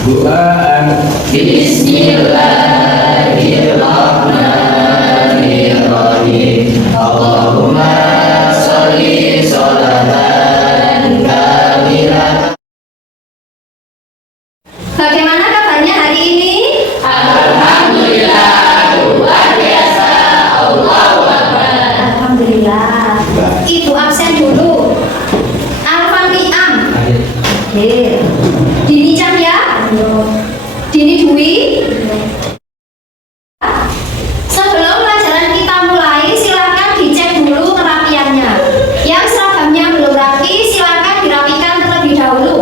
Doa. Bismillahirrahmanirrahim. Allahumma sholli sholatan kamilatan. Bagaimana kabarnya hari ini? Alhamdulillah, luar biasa. Allahu Akbar. Alhamdulillah. Ibu absen dulu. Alfa Mi'am. Oke. Dini Cahya. Dini Dwi. Sebelum pelajaran kita mulai, silakan dicek dulu kerapiannya. Yang seragamnya belum rapi, silakan dirapikan terlebih dahulu.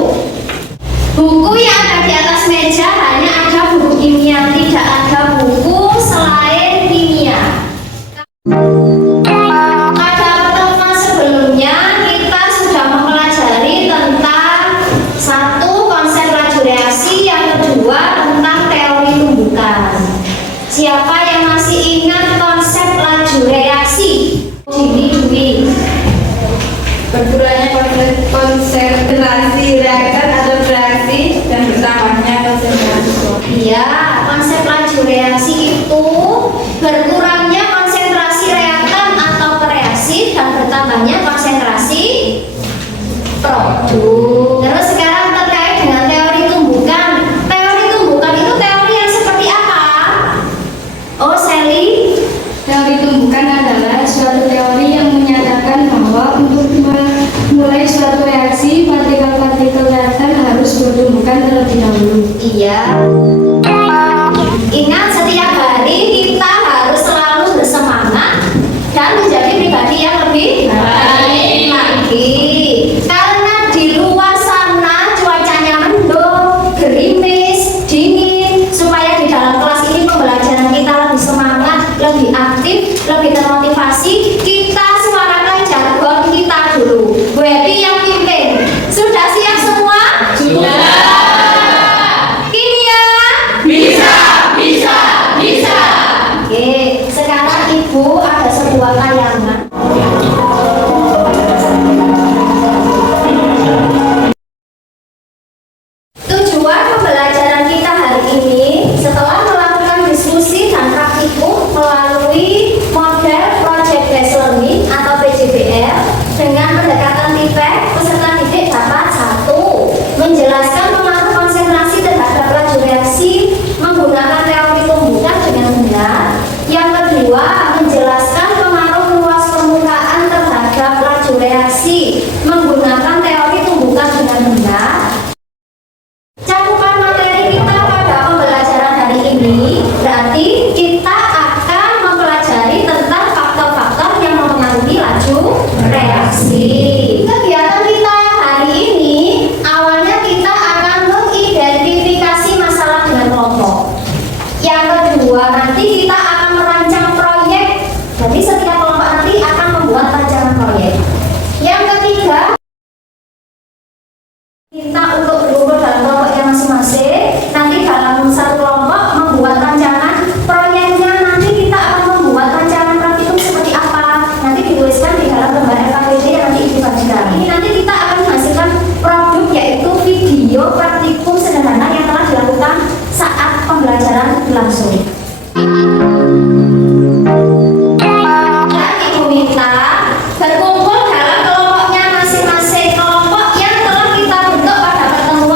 Buku yang ada di atas meja hanya ada buku kimia, tidak ada buku selain kimia. Pada pertemuan sebelumnya kita sudah mempelajari tentang satu konsep laju reaksi, yang kedua tentang teori tumbukan. Siapa yang masih ingat konsep laju reaksi? Dini Dwi. Berkurangnya konsentrasi reaktan atau reaksi dan bertambahnya konsentrasi suatu. Iya, konsep laju reaksi itu berkurangnya konsentrasi reaktan atau reaksi dan bertambahnya konsentrasi produk. Terus sekarang terkait dengan teori tumbukan. Teori tumbukan itu teori yang seperti apa? Oh, Sally. Teori tumbukan adalah suatu teori yang menyatakan bahwa untuk memulai suatu reaksi, partikel-partikel reaktan harus bertumbukan terlebih dahulu. Iya. Ingat, setiap hari kita harus selalu bersemangat dan menjadi pribadi yang lebih baik lagi. Karena di luar sana cuacanya mendung, gerimis, dingin. Supaya di dalam kelas ini pembelajaran kita lebih semangat, lebih aktif, lebih termotivasi, kita suarakan jargon kita dulu. Bu Happy yang pimpin. Sudah siap semua? Sudah. Kimia? Bisa. Oke, sekarang Ibu ada sebuah tayangan. Tujuan pembelajaran kita hari ini setelah melakukan diskusi dan praktikum melalui model Project Based Learning atau PJBL dengan pendekatan TIPEC, peserta didik dapat 1. Menjelaskan pengaruh konsentrasi terhadap laju reaksi menggunakan teori tumbukan dengan benar. Yang kedua, menjelaskan pengaruh luas permukaan terhadap laju reaksi menggunakan teori tumbukan dengan benar. Cakupan materi kita pada pembelajaran hari ini berarti kita akan mempelajari tentang faktor-faktor yang mempengaruhi laju reaksi. Kegiatan kita hari ini awalnya kita akan mengidentifikasi masalah dengan kelompok. Yang kedua, nanti kita akan merancang proyek. Jadi setiap kelompok nanti akan membuat rancangan proyek. Yang ketiga, kita untuk berkumpul dalam kelompoknya masing-masing. Nanti dalam satu kelompok membuat rancangan proyeknya. Nanti kita akan membuat rancangan praktikum seperti apa. Nanti dituliskan di dalam lembar FAQD yang nanti Ibu bagikan. Ini nanti kita akan menghasilkan produk, yaitu video praktikum sederhana yang telah dilakukan saat pembelajaran berlangsung. Dan Ibu minta berkumpul dalam kelompoknya masing-masing. Kelompok yang telah kita bentuk pada pertemuan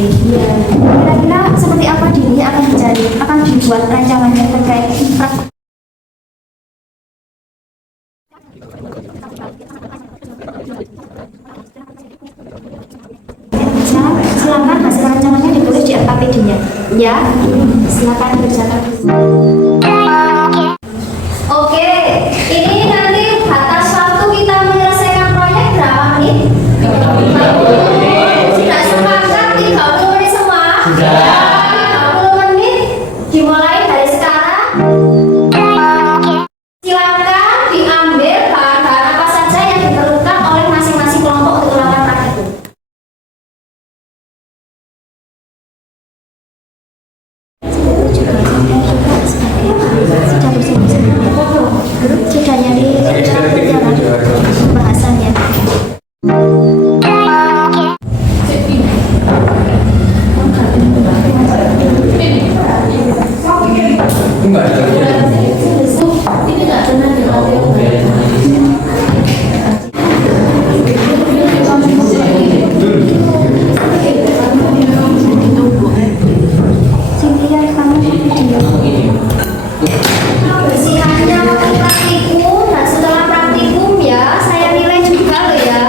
Kira-kira seperti apa dirinya akan dibuat rancangannya terkait silakan hasil rancangannya ditulis di RKPD-nya. Ya, silakan kerjakan. Oke, ini nanti batas waktu kita menyelesaikan proyek berapa menit? 30. Sudah sepakat 30 menit semua? Sudah. 30 menit dimulai dari sekarang. Silakan diambil bahan-bahan apa saja yang diperlukan oleh masing-masing kelompok untuk melakukan praktikum. Sudah nyari pembahasannya. Ini nggak pernah bersihannya waktu praktikum dan setelah praktikum ya saya nilai juga loh ya.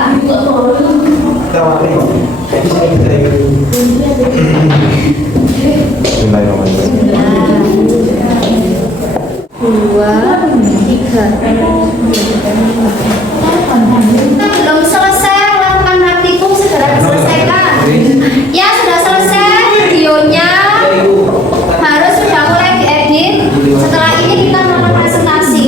Dua, tiga. Belum selesai melakukan praktikum, segera diselesaikan. Ya sudah selesai videonya, harus sudah mulai diedit. Setelah ini kita melakukan presentasi.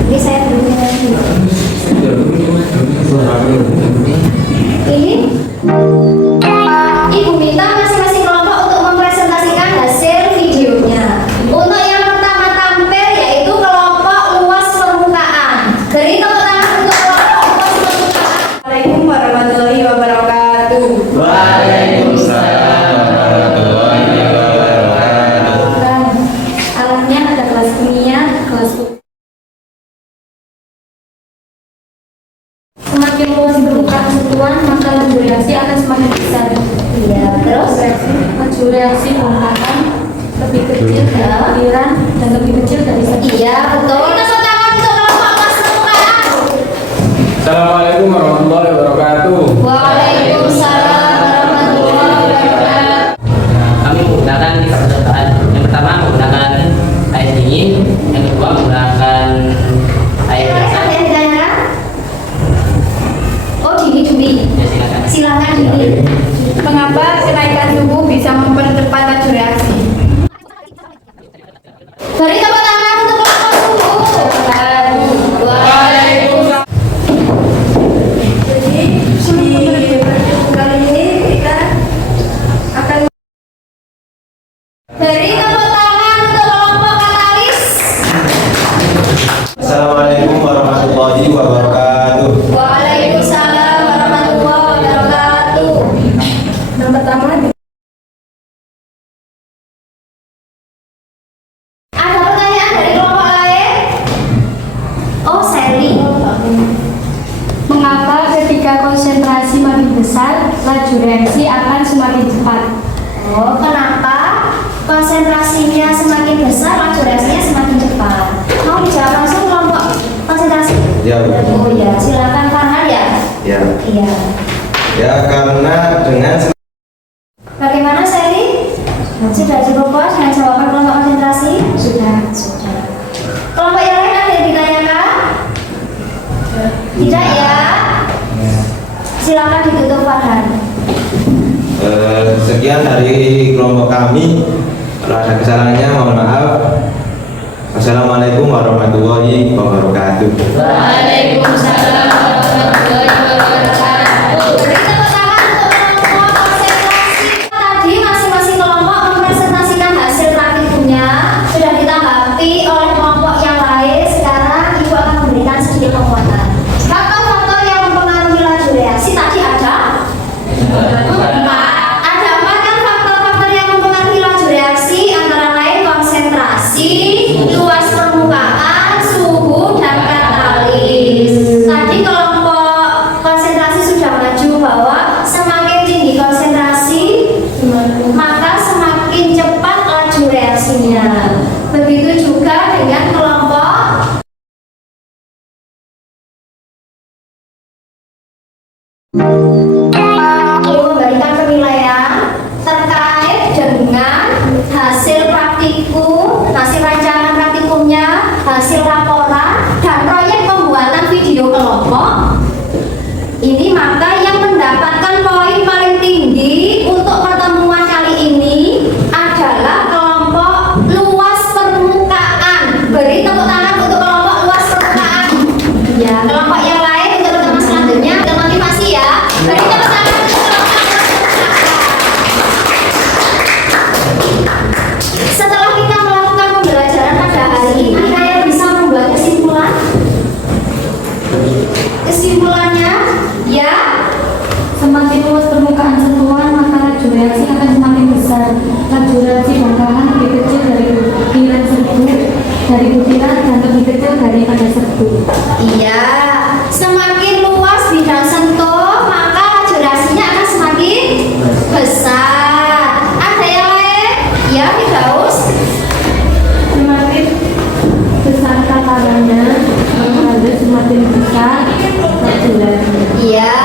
Ini saya beri lagi. Ini Ibu minta masing-masing kelompok untuk mempresentasikan hasil videonya. Untuk yang pertama tampil yaitu kelompok luas permukaan. Beri tepuk tangan untuk kelompok luas permukaan. Assalamualaikum warahmatullahi wabarakatuh. Waalaikumsalam warahmatullahi wabarakatuh. Alatnya ada kelas kimia, kelas semakin luas permukaan sentuhan, maka laju reaksi akan semakin besar. Iya, terus Laju reaksi bongkahan lebih kecil dari aliran dan lebih kecil dari segi. iya betul. Kita tepuk tangan untuk kelompok luas permukaan. Assalamualaikum warahmatullahi wabarakatuh. Waalaikumsalam warahmatullahi wabarakatuh. Kami menggunakan kepesertaan. Yang pertama menggunakan air dingin, yang kedua menggunakan air Ada biasa. yang ditanyakan? Oh, Dini. Ya, silakan. Silakan Dini. Mengapa kenaikan suhu bisa mempercepat laju reaksi? Beri tepuk tangan untuk kelompok suhu. Waalaikumsalam. Jadi di pertemuan kali ini kita akan Beri tepuk tangan untuk kelompok katalis. Assalamualaikum warahmatullahi wabarakatuh. Waalaikumsalam warahmatullahi wabarakatuh. yang pertama Ada pertanyaan dari kelompok lain? Oh, Sally. Mengapa ketika konsentrasi makin besar, laju reaksi akan semakin cepat? Oh, kenapa konsentrasinya semakin besar, laju reaksinya semakin cepat? Mau dijawab langsung kelompok konsentrasi? Ya, Bu. Oh ya, silakan Farhan ya. Ya, Iya. ya karena dengan Bagaimana Sally? Sudah cukup puas dengan jawaban kelompok konsentrasi? Sudah. Kelompok yang lain ada yang ditanyakan? Tidak ya? Silakan ditutup Farhan. sekian dari kelompok kami. Kalau ada kesalahannya mohon maaf. Wassalamualaikum warahmatullahi wabarakatuh. Waalaikumsalam warahmatullahi wabarakatuh. Beri tepuk tangan untuk kelompok konsentrasi. Tadi masing-masing kelompok mempresentasikan hasil praktikumnya. Sudah ditanggapi oleh kelompok yang lain. Sekarang Ibu akan memberikan sedikit penguatan. Faktor-faktor yang mempengaruhi laju reaksi tadi ada? Ada 4 kan faktor-faktor yang mempengaruhi laju reaksi, antara lain konsentrasi, luas permukaan, suhu, dan katalis. Tadi Memberikan penilaian terkait dengan hasil praktikum, hasil rancangan praktikumnya, hasil laporan, dan proyek pembuatan video kelompok. Ini maka yang mendapatkan poin paling tinggi untuk pertemuan kali ini adalah kelompok luas permukaan. Beri tepuk tangan untuk kelompok luas permukaan. Ya, kelompok yang lain untuk pertemuan selanjutnya termotivasi ya. Beri tepuk tangan untuk kelompok luas permukaan. Setelah kita melakukan pembelajaran pada hari ini, saya bisa membuat kesimpulan. Kesimpulannya, ya, Semakin luas permukaan sentuhan, maka laju reaksi akan semakin besar. Laju reaksi bongkahan lebih kecil dari butiran serbu, dan lebih kecil daripada serbu. iya. Semakin luas bidang sentuh, maka laju reaksinya akan semakin besar. Ada yang lain? Ya, Firdaus. Semakin besar takarannya, maka semakin besar laju reaksi. Iya.